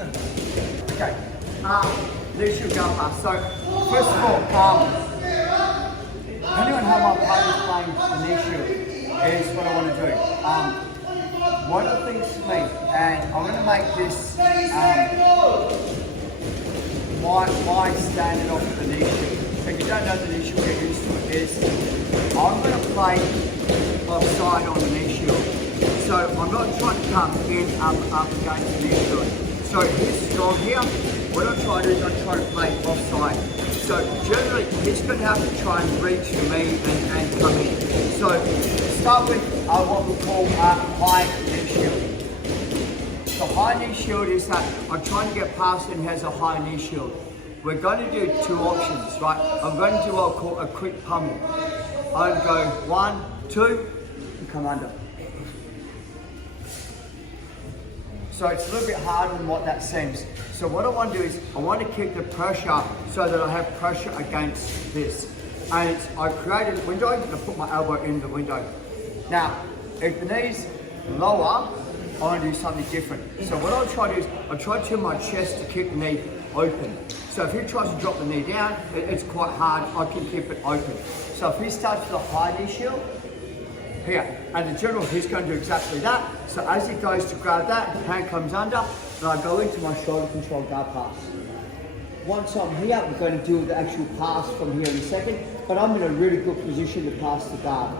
Okay. Leash your gun pass. So, first of all, depending on how my partner's playing the knee shield is what I want to do. One of the things for me, and I'm going to make this my standard off the knee shield. So if you don't know the knee shield, get used to it, is I'm going to play offside on the knee shield. So I'm not trying to come in up against the knee shield. So he's strong here. What I'm trying to do is I'm trying to play offside. So generally, he's going to have to try and reach for me and come in. So start with what we call high knee shield. The high knee shield is that I'm trying to get past and has a high knee shield. We're going to do two options, right? I'm going to do what I call a quick pummel. I'm going 1, 2, and come under. So it's a little bit harder than what that seems. So what I want to do is I want to keep the pressure so that I have pressure against this. And I created a window and I put my elbow in the window. Now, if the knee's lower, I want to do something different. So what I'll try to do is I'll try to turn my chest to keep the knee open. So if he tries to drop the knee down, it's quite hard. I can keep it open. So if he starts with a high knee shield, here, and in general, he's going to do exactly that. So as he goes to grab that, the hand comes under, and I go into my shoulder control guard pass. Once I'm here, we're going to do the actual pass from here in a second, but I'm in a really good position to pass the guard.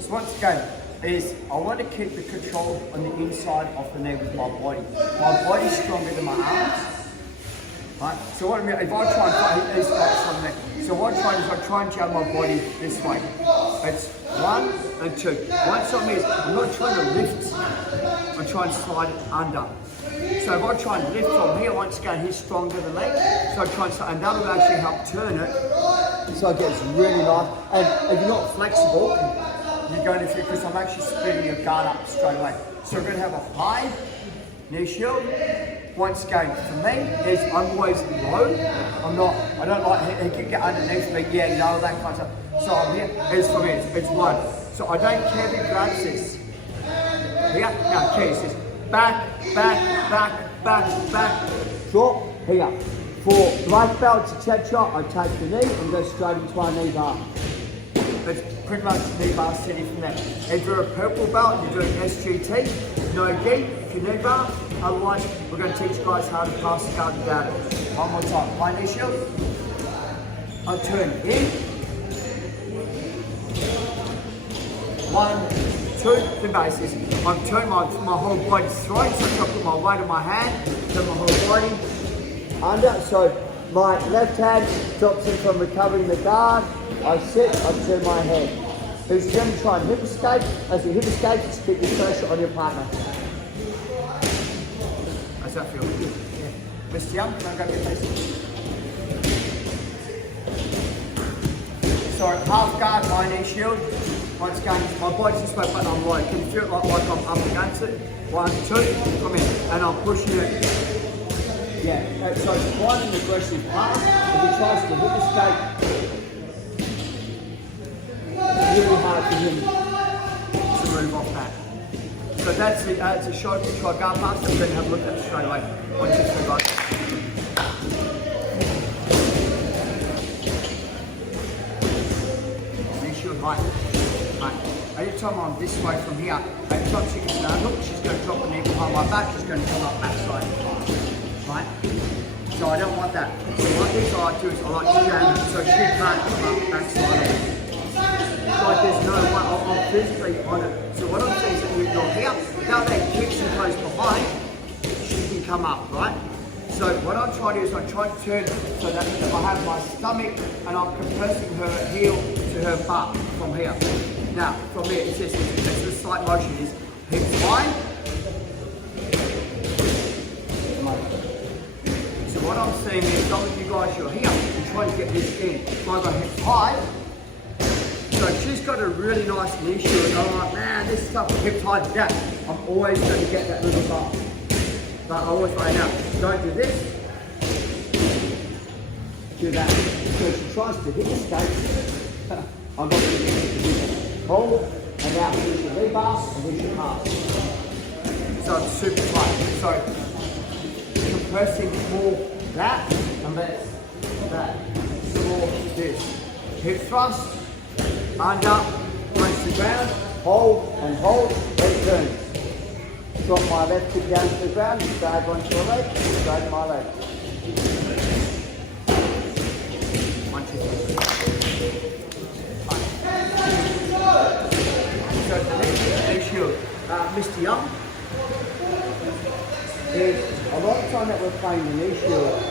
So once again, I want to keep the control on the inside of the knee with my body. My body's stronger than my arms. Right? So what I mean, if I try and fight, he's got something. So what I try is I try and jab my body this way. It's 1 and 2. Once I'm here, I'm not trying to lift. I'm trying to slide it under. So if I try and lift from here, once again, he's stronger than me. So I try and slide, and that will actually help turn it. So it gets really nice. And if you're not flexible, you're going to, because I'm actually splitting your guard up straight away. So we're going to have a high knee shield. Once again, for me, I'm always low. I don't like, he can get underneath me, yeah, you know, that kind of stuff. So I'm here, for me, it's low. So I don't care if he grabs this. Here, no, keys this. Back, back, back, back, back. Drop, here. For black belt to check shot, I take the knee and go straight into my knee bar. It's pretty much knee bar city from there. If you're a purple belt and you're doing SGT, no gi, knee bar. Otherwise, we're going to teach you guys how to pass the guard without it. One more time. High knee shield. I turn in. 1, 2, the bases. I'm turning my whole body straight, so I put my weight on my hand, turn my whole body under. So my left hand drops in from recovering the guard. I sit, I turn my head. Who's going to try and hip escape? As you hip escape, just keep the pressure on your partner. How's that feel? Good. Yeah. Mr. Young, can I grab your face? So half guard, high knee shield. Once again, my body's this way, but I'm low. Can you feel it like I'm up against it? 1, 2, come in, and I'm pushing it. Yeah, so it's quite an aggressive pass. If he tries to hip escape, it's really hard for him to move off that. So that's it. It's a shot control guard pass. I'm going to have a look at it straight away. 1, 2, 3, guys. Knee shield height. Every time I'm this way from here, every time she gets an hook, she's going to drop the knee behind my back. She's going to come up backside. Right? So I don't want that. So what I like to do is I like to jam it so she can't come up backside. Like there's no way, I'm physically on it. So what I'm saying is that when you're here, without that kicks and goes behind, she can come up, right? So what I'm trying to do is I try to turn so that I have my stomach and I'm compressing her heel to her butt from here. Now, from here, it's just a slight motion. Is hips high. So what I'm saying is, some of you guys, you're here, you're trying to get this in. So I go hips high. So she's got a really nice knee shield. And I'm like, man, this stuff hips high to that. I'm always going to get that little bump. But I always say, now, don't do this. Do that. So she tries to hit the skate. I'm not going to hold it, and now here's your rebar, and here's your pass. So it's super tight. So compressing more that and less that. Some more this. Hip thrust, under, punch the ground, hold and hold, then turn. Drop my left foot down to the ground, drag onto your leg, drag my leg. 1, 2, 3. So the next issue, Mr. Young, is a lot of time that we're playing the knee shield,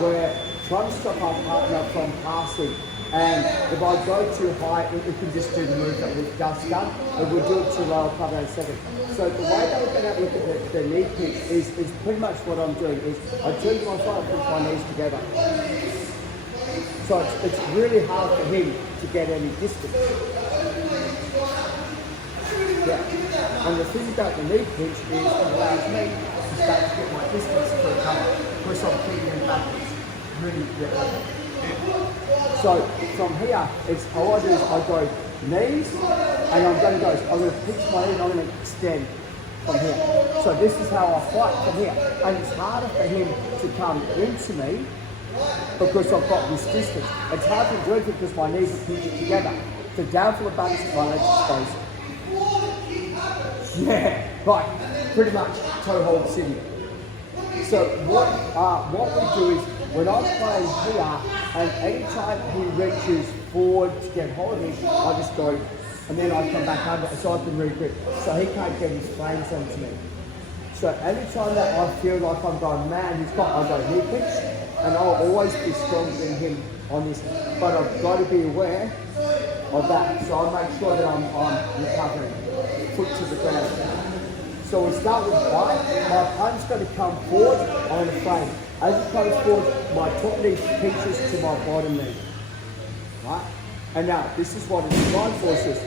we're trying to stop our partner from passing. And if I go too high, it can just do the move that we've just done. If we do it too low, I'll cover that in a second. So the way that we're going to look at the knee kick is pretty much what I'm doing. Is I turn to my side, I put my knees together. So it's really hard for him to get any distance. Yeah. And the thing about the knee pinch is it allows me to start to get my distance for a cover. Because I'm kicking him backwards. Really get over. So from here, it's all I do is I go knees, and I'm going to go. I'm going to pitch my head, I'm going to extend from here. So this is how I fight from here, and it's harder for him to come into me because I've got this distance. It's hard to do it because my knees are pinched together. So down for the balance, my legs exposed. Yeah, right. Pretty much toe hold sitting. So what we do is when I'm playing here, and anytime he reaches forward to get hold of me, I just go, and then I come back under, so I can re-grip. So he can't get his flames onto me. So anytime that I feel like I'm going, man, I go knee pinch, and I'll always be stronger than him on this. But I've got to be aware of that. So I make sure that I'm recovering, foot to the ground. So we start with right, my pun's going to come forward, I'm going to frame. As it comes forward, my top knee pinches to my bottom knee. Right? And now, this is what it's designed for, is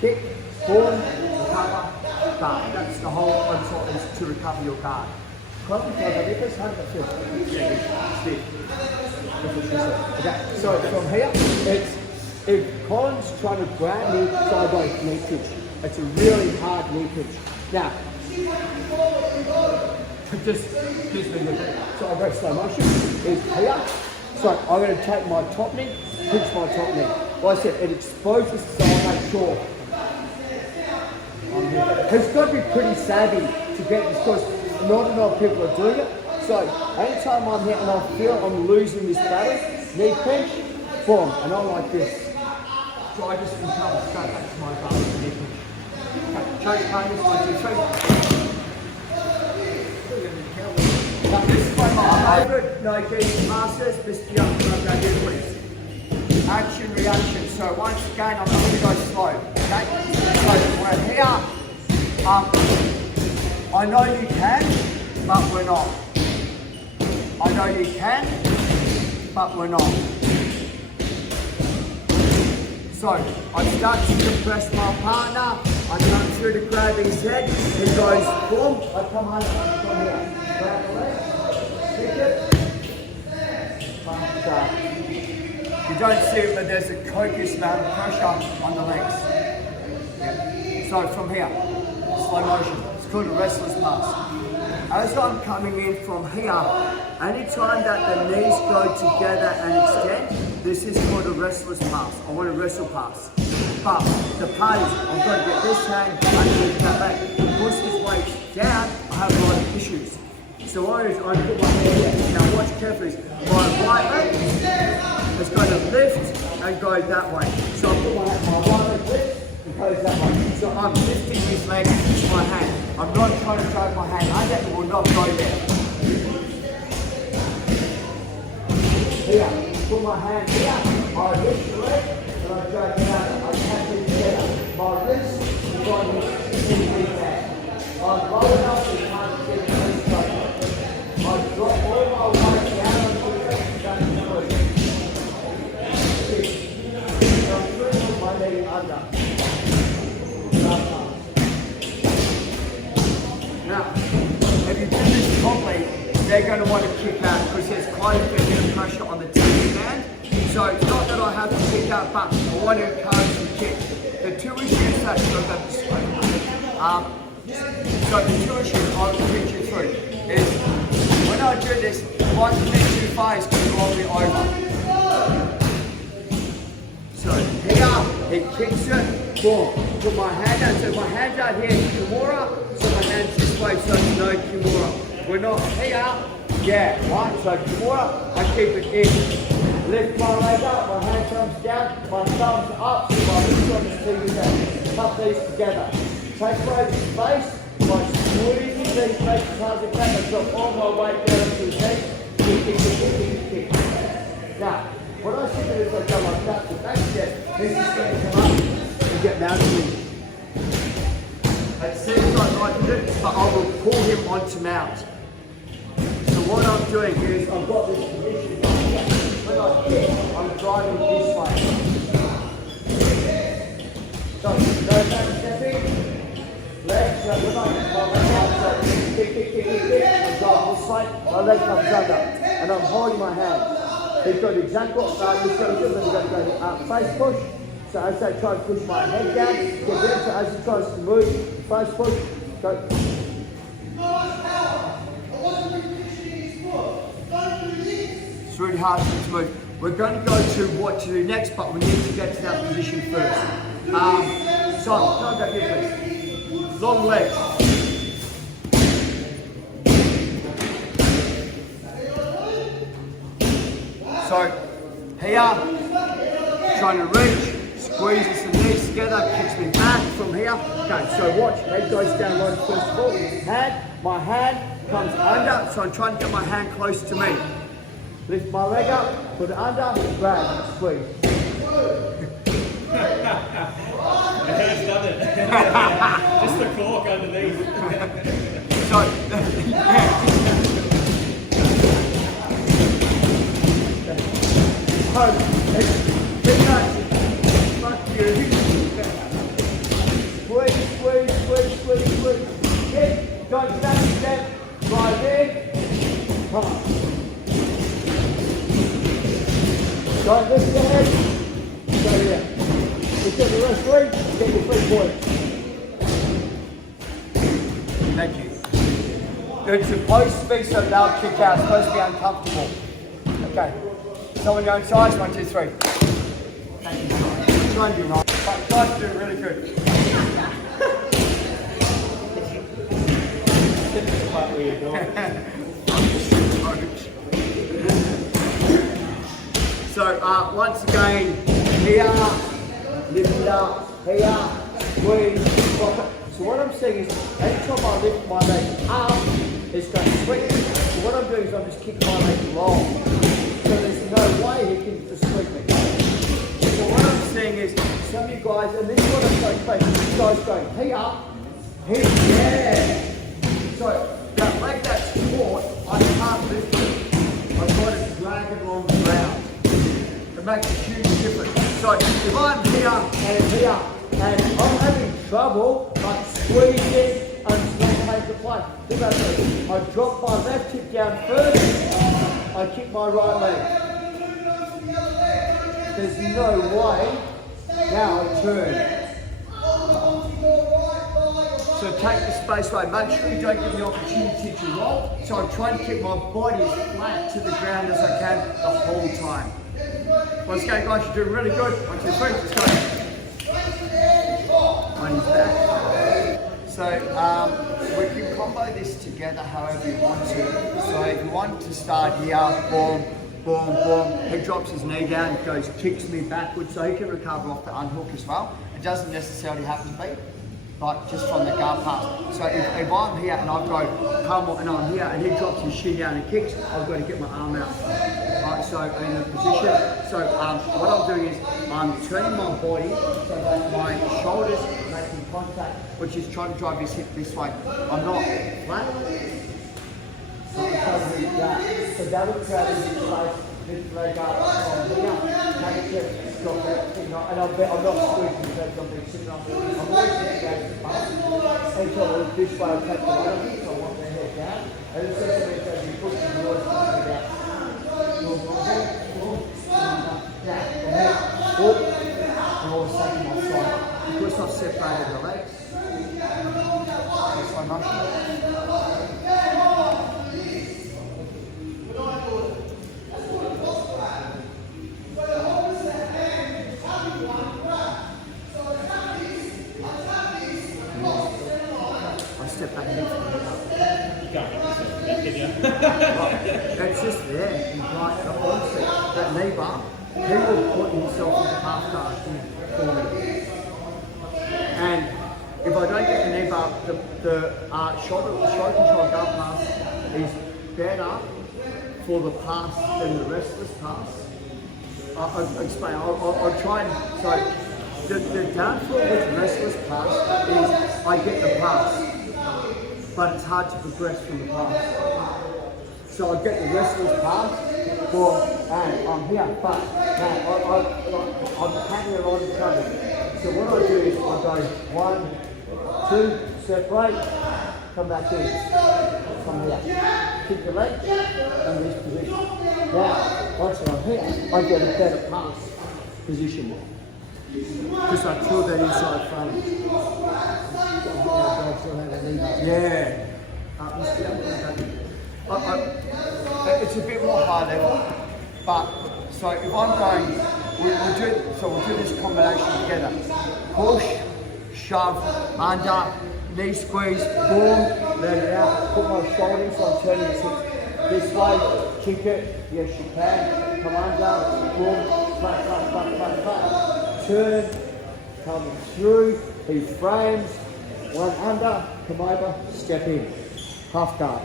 kick, forward, recover, guard. That's the whole concept, is to recover your guard. Okay, so from here, it's, if Colin's trying to grab me, so I go knee pinch. It's a really hard knee pinch. Now, just gives me the so I go slow motion is here. So I'm going to take my top knee, pinch my top knee. Like I said, it exposes, so I make sure I'm here. It's got to be pretty savvy to get this because not enough people are doing it. So anytime I'm here and I feel I'm losing this battle, knee pinch, boom, and I'm like this. So I just recover straight back to my battle, knee pinch. Okay, choke pain, 1, 2, 3. This is my favourite Nike Masters, Mr. Young, please. Action, reaction. So once again, I'm going to go slow. Okay? So we're here. I know you can, but we're not. I know you can, but we're not. So I start to compress my partner. I come through to grab his head. He goes, boom. I come under from here. Grab the leg. Kick it. You don't see it, but there's a copious amount of pressure on the legs. Yeah. So from here, slow motion. It's called a wrestler's pass. As I'm coming in from here, anytime that the knees go together and extend, this is called a wrestler's pass. I want a wrestle pass. But the part is, I'm going to get this hand underneath that leg. Push his weight down, I have a lot of issues. So what I do is I put my hand here. Now watch carefully. My right leg is going to lift and go that way. So I put my right leg lift and goes that way. So I'm lifting his leg with my hand. I'm not trying to drag my hand under, it will not go there. Here, put my hand here, I lift the leg and I drag it out. I catch it together. My wrist is going to hit his hand. I'm low enough to can't get it straight. I drop all my weight down on the leg and back to the leg. I'm bringing my leg under. Now, if you do this properly, they're going to want to kick out because there's quite a bit of pressure on the TV band. So it's not that I have to kick out, but I want to encourage you to kick. The two issues that you've got to display. So So the two issues I will teach you through is when I do this, one of these two fires can roll me over. So here, he kicks it, boom, put my hand out. So my hand's out here, Kimura, so my hand's this way, so it's no Kimura. We're not here, yeah, right? So Kimura, I keep it in. Lift my leg up, my hand comes down, my thumbs up, so my wrist on the TV down. Tuck these together. Take away the space, by squeezing these legs as hard as I can, I drop all my weight down to the knee, kick. Now, what I should do is I go like that, the back step, he's just going to come up and get mounted. It seems like I can do it, but I will pull him onto mount. So what I'm doing is, I've got this position. When I kick, I'm driving this way. So, no back stepping, legs, so when I get my leg up, so kick, I drive this way, my leg comes under, and I'm holding my hand. He's got exactly what he's got to do, he's got to go face push, so as I try to push my head down, get in, so as he tries to move, face push, go. It's really hard to move. We're going to go to what to do next, but we need to get to that position first. So, don't go here please. Long legs. So, here, trying to reach, squeezes the knees together, kicks me back from here. Okay, so watch, head goes down low first of all. My hand comes under, so I'm trying to get my hand close to me. Lift my leg up, put it under, drag, squeeze. He's done it. Just the cork underneath. So, fuck you. Squeeze. Kick, go back step, drive in, come on. Don't lift your head. Go here. Just get the rest three. Get your 3 points. Thank you. It's supposed to be so they'll kick out. It's supposed to be uncomfortable. Okay. Someone your own size. 1, 2, 3. Thank you. Try and do nice. But guys are doing really good. This is the part where you're doing. So once again, here, lift it up, here, squeeze, drop it. So what I'm saying is, anytime I lift my leg up, it's going to swing. So what I'm doing is I'm just kicking my leg long. So there's no way he can just swing me. So what I'm saying is, some of you guys, and this is what I'm going to say, you guys going here, yeah. So that leg that's caught, I can't lift it. I've got to drag it along the ground. It makes a huge difference. So if I'm here and I'm having trouble like squeezing and trying to make the play, think about this. I drop my left hip down first, I kick my right leg. There's no way now I turn. So take the space away. Make sure you don't give me the opportunity to roll. So I'm trying to keep my body as flat to the ground as I can the whole time. Let's go guys, you're doing really good. 1, 2, 3, let's go. Money's back. So we can combo this together however you want to. So if you want to start here, boom, he drops his knee down, goes, kicks me backwards, so he can recover off the unhook as well. It doesn't necessarily have to be, like just from the guard pass. So if I'm here and I've got come and I'm here and he drops his shin down and kicks, I've got to get my arm out. Right, so in a position. So what I'm doing is I'm turning my body so that my shoulders are making contact, which is trying to drive his hip this way. I'm not flat. So I'm trying to do that. So that will create a space, lift the leg up from here, take it, drop that, and I'm not squeezing the legs, I'm being sitting up. I'm always sitting down to the bump. And so this way I'll take the weight on me, so I want their head down. And the second is going to be pushing the voice down. And always taking my side. Because I've separated the legs. Slow motion. step back in. You can't get yourself back, can you? It's just there. Like, honestly, that knee bar, he will put himself into half guard for me. And if I don't get the knee bar, the shoulder control guard pass is better for the pass than the restless pass. I'll explain. I'll try and, so the downfall with restless pass is I get the pass, but it's hard to progress from the pass. So I get the restless pass, and I'm here, but I'm having a lot of trouble. So what I do is I go 1, 2, separate, come back in, come here, kick the leg, and this position. Now, once I'm here, I get a better pass position. Because I kill that inside front. Yeah. It's a bit more high level, but so if I'm going, we'll do this combination together. Push, shove, under, knee squeeze, boom, let it out, put my shoulders, so I'm turning the hips this way, kick it, yes you can, come under, boom, flat, flat, flat, flat, flat, turn, coming through, he frames, one under, come over, step in, half guard.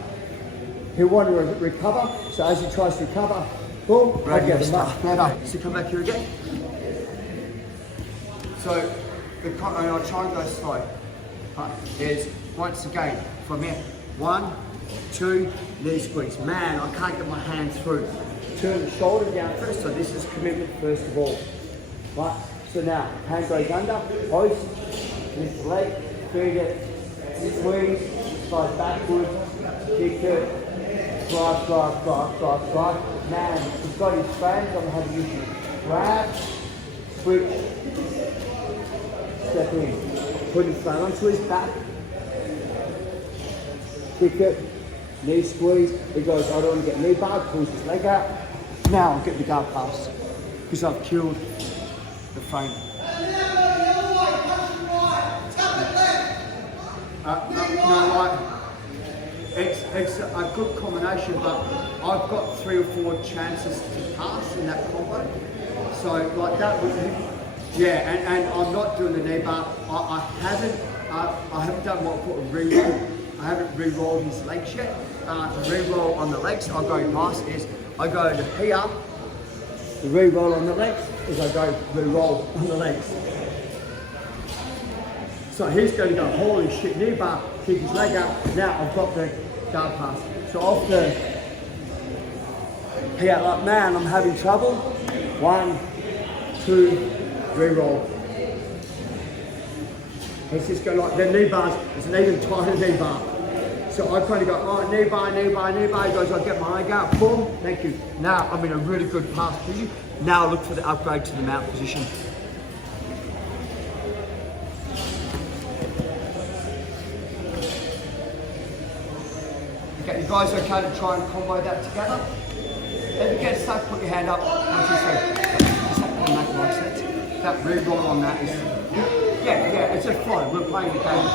He'll want to recover, so as he tries to recover, boom, I get him up. So come back here again. So, and I'll try and go slow. There's, once again, from here, 1, 2, knee squeeze. Man, I can't get my hand through. Turn the shoulder down first, so this is commitment first of all. Right, so now, hand goes under, hoist, lift the leg, feed it, squeeze, slide backwards, kick it, drive. Man, he's got his frames, I'm having issues. Grab, switch, step in. Put his frame onto his back. Kick it, knee squeeze. He goes, I don't want to get knee bar, pulls his leg out. Now I'll get the guard pass, because I've killed the frame. It's a good combination, but I've got 3 or 4 chances to pass in that combo. So like that would, yeah, and I'm not doing the knee bar. I haven't done what I call a re-roll. I haven't re-rolled his legs yet. To re-roll on the legs, I go nice is I go to here. The re-roll on the legs is I go re-roll on the legs. So he's going to go, holy shit, knee bar, kick his leg out. Now I've got the guard pass. So off the, here, like, man, I'm having trouble. 1, 2, re-roll. Let's just go like, the knee bars, it's an even tighter knee bar. So I kind of go, oh, knee bar. He goes, I get my leg out, boom, thank you. Now I'm in a really good pass position. Now I look for the upgrade to the mount position. Okay, you guys okay to try and combo that together? If you get stuck, put your hand up. 1, 2, 3. Does that really make a lot of sense? That re-roll on that is, yeah, it's a flow. We're playing the game.